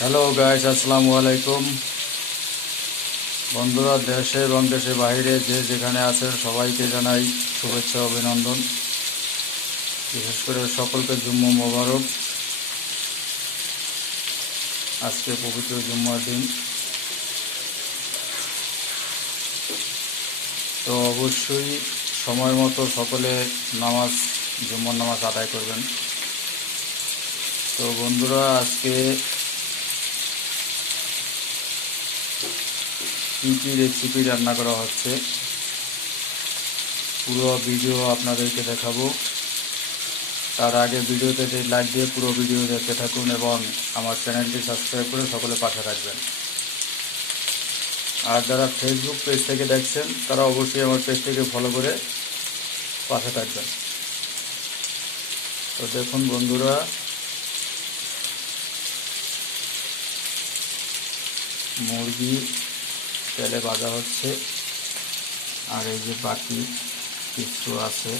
Hello guys, আসসালামু আলাইকুম। বন্ধুরা, দেশে এবং দেশের বাইরে যে যেখানে আছেন সবাইকে জানাই শুভেচ্ছা অভিনন্দন। বিশেষ করে সকলকে জুম্মা মোবারক। আজকে পবিত্র জুম্মার দিন, তো অবশ্যই সময় মতো সকলে জুম্মার নামাজ আদায় করবেন। তো বন্ধুরা, আজকে কী কী রেসিপি রান্না করা হচ্ছে পুরো ভিডিও আপনাদেরকে দেখাবো। তার আগে ভিডিওতে লাইক দিয়ে পুরো ভিডিও দেখতে থাকুন এবং আমার চ্যানেলটি সাবস্ক্রাইব করে সকলে পাশে থাকবেন। আর যারা ফেসবুক পেজ থেকে দেখছেন তারা অবশ্যই আমার পেজটিকে ফলো করে পাশে থাকবেন। তো দেখুন বন্ধুরা, মুরগি তেলে ভাজা হচ্ছে, আর এই যে বাকি কিছু আছে।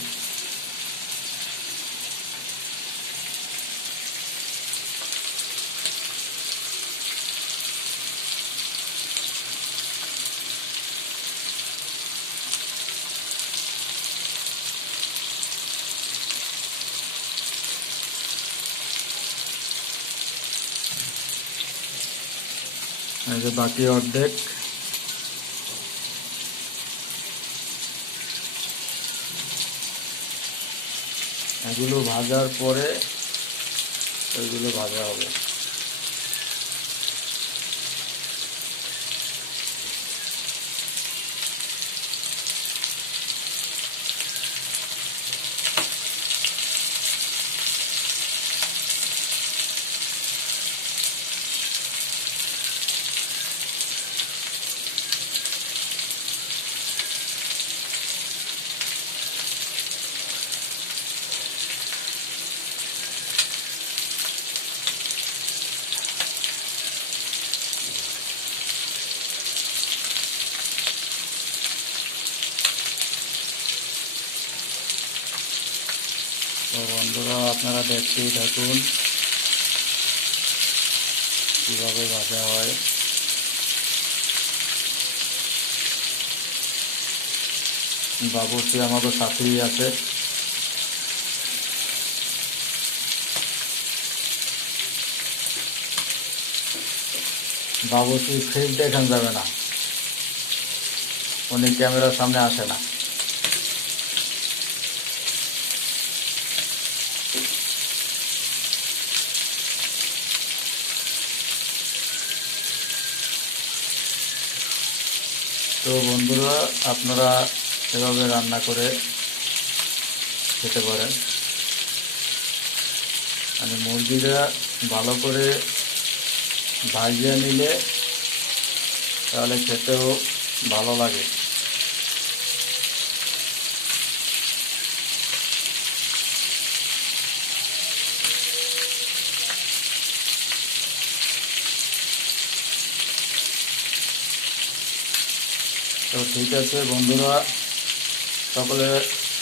এই যে বাকি অর্ধেক। এগুলো ভাজার পরে ওইগুলো ভাজা হবে। তো বন্ধুরা, আপনারা দেখতেই থাকুন কীভাবে ভাজা হয়। বাবুর্চি আমাকে সাথেই আছে। বাবুর্চি ফেস দেখান যাবে না, উনি ক্যামেরার সামনে আসে না। তো বন্ধুরা, আপনারা এভাবে রান্না করে খেতে পারেন। মানে মুরগিটা ভালো করে ভাজিয়ে নিলে তাহলে খেতেও ভালো লাগে। তো ঠিক আছে বন্ধুরা, সকলে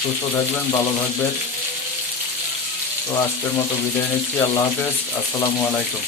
সুস্থ থাকবেন, ভালো থাকবেন। তো আজকের মতো বিদায় নিচ্ছি। আল্লাহ হাফেজ, আসসালামু আলাইকুম।